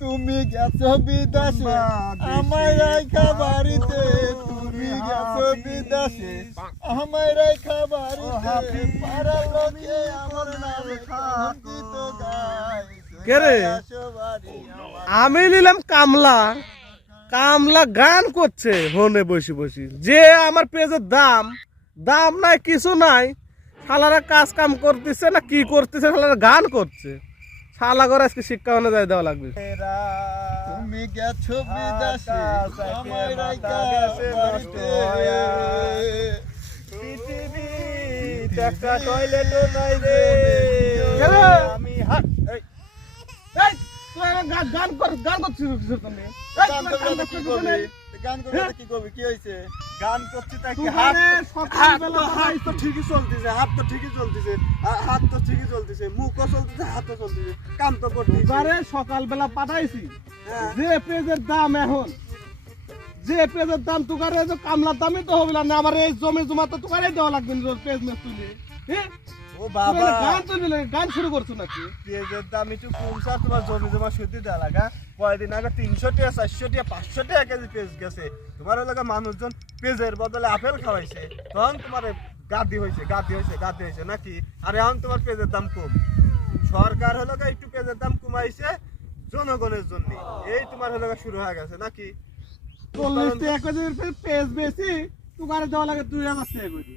তুমি গেছো বিদেশে আমায় রাইখা বাড়িতে, তুমি গেছো বিদেশে আমায় রাইখা বাড়িতে, পাড়ার লোকে আমার নাম খাকিত গাইছে। কে রে? আমি নিলাম কামলা, কামলা গান করছে হনে বসে বসে, যে আমার পেজের দাম দাম নাই কিছু নাই, শালারা কাজ কাম করতেছে না কি করতেছে, শালারা গান করছে। শালা করে আজকে শিক্ষা হনে যাই দেওয়া লাগবে। তুমি গেছো বিদেশে আমায় রাইখা বাড়িতে, পৃথিবী একটা টয়লেটও নাই রে। আমি গান করছিস গান করবে কি করবি, কি হয়েছে? গান করছি তাই কি? তোমারে সকালবেলা হাত তো ঠিকই চলতেছে, হাত তো ঠিকই চলতেছে, হাত তো ঠিকই চলতেছে, মুখও চলতেছে, হাতও চলতেছে, কাম তো করতেছে। এবারে সকালবেলা পাঠাইছি, হ্যাঁ। যে পেজের দাম এখন, যে পেজের দাম তুকারে কামলার দামই তো হবে না, আমার এই জমি জমা তো তুকারে দেওয়া লাগবে রোজ পেজ মেজ তুলি। হ্যাঁ ও বাবা, গান তুলি, গান শুরু করছো নাকি? পেজের দাম একটু কম স্যার, তোমার জমি জমা সুদি দেওয়া লাগা। কয়েকদিন আগে 300 টাকা 400 টাকা 500 টাকা কেজি পেজ গেছে, তোমার এলাকা মানুষজন পেজের বদলে আপেল খাওয়াইছে, তখন তোমার গাদি হয়েছে নাকি? আর এখন তোমার পেজের দাম কম, সরকার হলো একটু পেজের দাম কমাইছে জনগণের জন্য, এই তোমার হলো শুরু হয়ে গেছে নাকি? 40 টাকা করে পেজ বেশি তুকারে দেওয়া লাগে 2000 টাকা করে।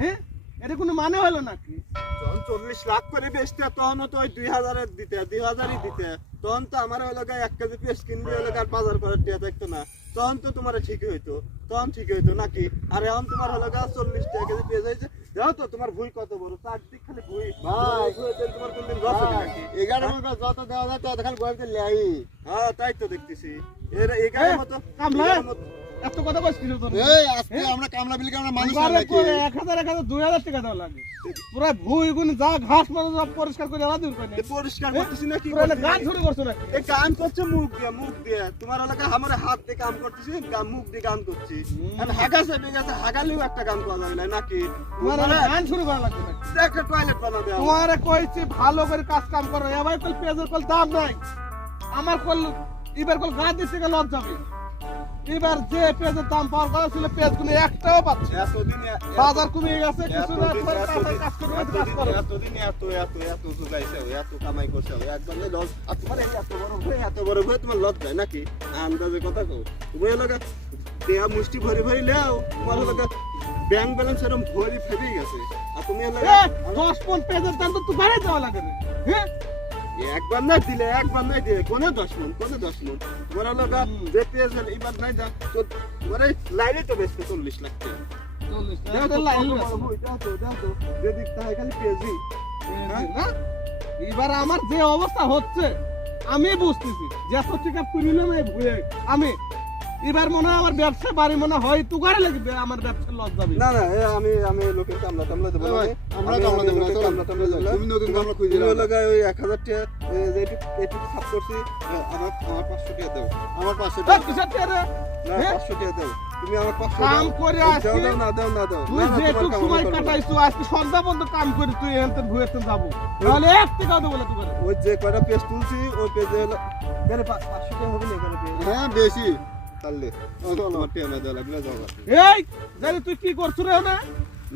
হ্যাঁ এটা কোনো মানে হলো নাকি? যখন 40 লাখ করে বেচতে তখন তো ওই 2000 দিতে, 2000ই দিতে, তখন তো আমার এলাকায় 1 কেজি পেঁয়াজ কিনবে এলাকার বাজার করার টিয়া থাকতো না, তখন তো তোমার ঠিকই হইতো, তখন ঠিকই হইতো নাকি? আর এখন তোমার এলাকা 40 টাকা কেজি পেঁয়াজ হয়েছে, দেখো তো তোমার ভুই কত বড়, চারদিক খালি ভুই ভাই, তোমার কোনদিন রস হবে নাকি? 11 টাকা যত দেওয়া যায় তত খালি গরিবদের লাই। হ্যাঁ তাই তো দেখতেছি, এর 11 মতো কামলা এত কথা কইছিস তো? এই আজকে আমরা কামলা বিলকে আমরা মানুষ বারে নাকি? করে 1000 2000 টাকা দেওয়া লাগে, পুরো ভুই গুণ যা ঘাস মানে সব পরিষ্কার করে আলা দূর করে এ পরিষ্কার করতেছি না কি পুরো করতেছি? গান শুরু করছো নাকি? এই গান করছে মুখ দিয়ে তোমার এলাকা আমার হাত দিয়ে কাম করতেছি, মুখ দিয়ে গান করছি, আর হাগাছে বেগাছে হাগালেও একটা গান করা যাবে না নাকি? তোমার গান শুরু করা লাগবে নাকি? একটা টয়লেট বানা দেওয়া তোমারে কইছি ভালো করে কাজ কাম করো, এবার কল পেজের কল দাম নাই, আমার কল এবার কল গান দিতে গেলে লজ্জা হবে। এবার যে পেজের দাম পাওয়ার কথা ছিল পেজ গুলো একটাও পাচ্ছে না। এতদিন বাজার কমে গেছে, কিছু না কাজ করবে এতদিন এত জোগাইছে, এত কামাই করছে, একবার লস। আর তোমার এই এত বড় ভয় তোমার লস যায় নাকি? আন্দাজে কথা কও, তুমি এলাকা দেয়া মুষ্টি ভরি ভরি লেও, তোমার এলাকা ব্যাংক ব্যালেন্স এরকম ভরি ফেলে গেছে, আর তুমি এলাকা 10 পন পেজের দাম তো বাড়াই দেওয়া লাগে না। হ্যাঁ একবার নাই দিলে কোনে 10 মন তোমার এলাকা যে পেজ এবার নাই যা তো তোমার লাইনে তো বেশ 40 লাখ টাকা। 40 দেখো টাকা তো লাইন কত বড় বই, দেখো তো যেদিক তাই খালি পেজই। এবার আমার যে অবস্থা হচ্ছে আমি বুঝতেছি, যত টাকা পুরিলাম এই ভুয়ে আমি, এবার মনে হয় আমার ব্যবসা বাড়ি মনে হয় তুগারে লাগবে, আমার ব্যবসা লস যাবে না আমি লোকের কামলা দেব না, আমরা কামলা দেব না, তুমি নতুন কামলা খুঁজে নাও। লাগায় ওই 1000 টাকা এইটুকু খাপ করছি, আমার 500 টাকা দাও, আমার 500 এই টাকা কিসের টাকা রে? না 500 টাকা দাও, তুমি আমার 500 কাম করে আসছি, দাও তুই যেটুক সময় কাটাইছো আজকে সন্ধ্যা পর্যন্ত কাম করে তুই এনতে ভুয়েতে যাবো, তাহলে 1 টাকা দেবো বলে তুই ওই যে কয়টা পেজ তুলছি ওই পেজে হলো 500 টাকা হবে না এখানে পেজ। হ্যাঁ বেশি তাহলে আমার টাকা না দেওয়া লাগবে, যাও এই জানি তুই কি করছ রে?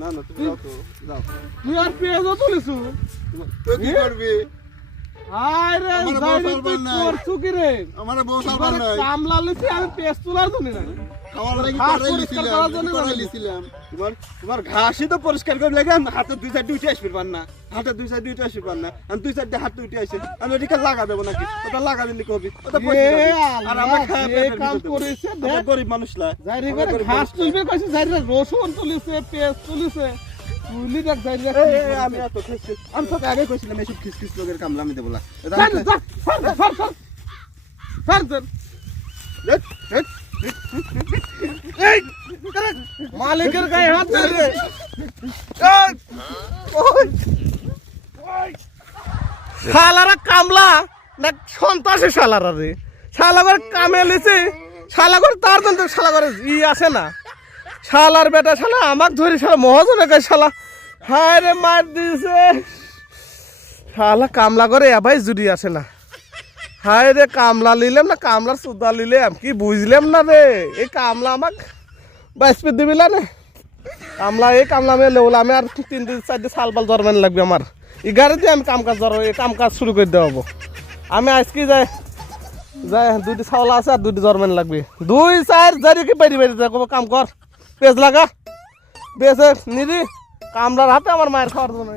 না না তুমি যাও তো যাও, তুই আর পেঁয়াজও তুলিছু? তুই কি করবি? হায় রে আমার বউ জানি তুই সারবার নাই। করছু কি রে? আমার বউ সারবার নাই, কামলা লিছি আমি পেঁয়াজ তোলার জন্য না, খাওয়ার লাগি ঘাস করাই পরিষ্কার করার জন্য লিছিলাম, না। লিছিলাম। তোমার ঘাসই তো পরিষ্কার করে লাগে, হাতে 2-4 উঠে আসবে পার না, হাতে 2-4 উঠে আসবে পার না, আমি 2-4 হাত উঠে আসে, আমি ওদিকে লাগা দেবো নাকি? ওটা লাগা দিলে কবি ওটা পয়সা এ পাবি। আর আল্লাহ, আমরা খায় যে পেটের কাম ভিতর দেবো। করেছে আমরা দেখ, গরিব মানুষ না, জারি আমরা করে গরিব ঘাস মানুষ না। তুলবে কইছে, জারি রসুন তুলিছে, পেঁয়াজ তুলিছে, তুলি দেখ জারি আমি এত খিসখিস, আমি তোকে আগে কইছিলাম এসব খিসখিস লোকের কামলা আমি দেবো না। মালিকের গায়ে হাত ধরে শালারা কামলা না সন্ত্রাসী শালারা রে, শালা করে কামে লিছে, শালা করে তার জন্য শালা করে আসে না, শালার বেটা শালা আমাকে ধরে শালা মহাজনের গায়ে শালা হায় রে মার দিছে, শালা কামলা করে এবাই জুড়ি আসে না। হায় রে, কামলা নিলাম না কামলার সুদা নিলাম কি বুঝলাম না রে। এই কামলা আমাক বাইসপে দিবিলা রে। কামলা আমি লেবল আমি আর 3-4 সাল বাল জরমান লাগবে আমার। 11 দিয়ে আমি কাম কাজ শুরু করে দেবো। আমি আজকে যাই 2টি ছাওলা আছে আর 2টি জরমান লাগবে। 2-4 জারি কি বাড়ি কাম কর, পেজ লাগা, পেজে নিদি কামলার হাতে আমার মায়ের খাওয়ার জন্য।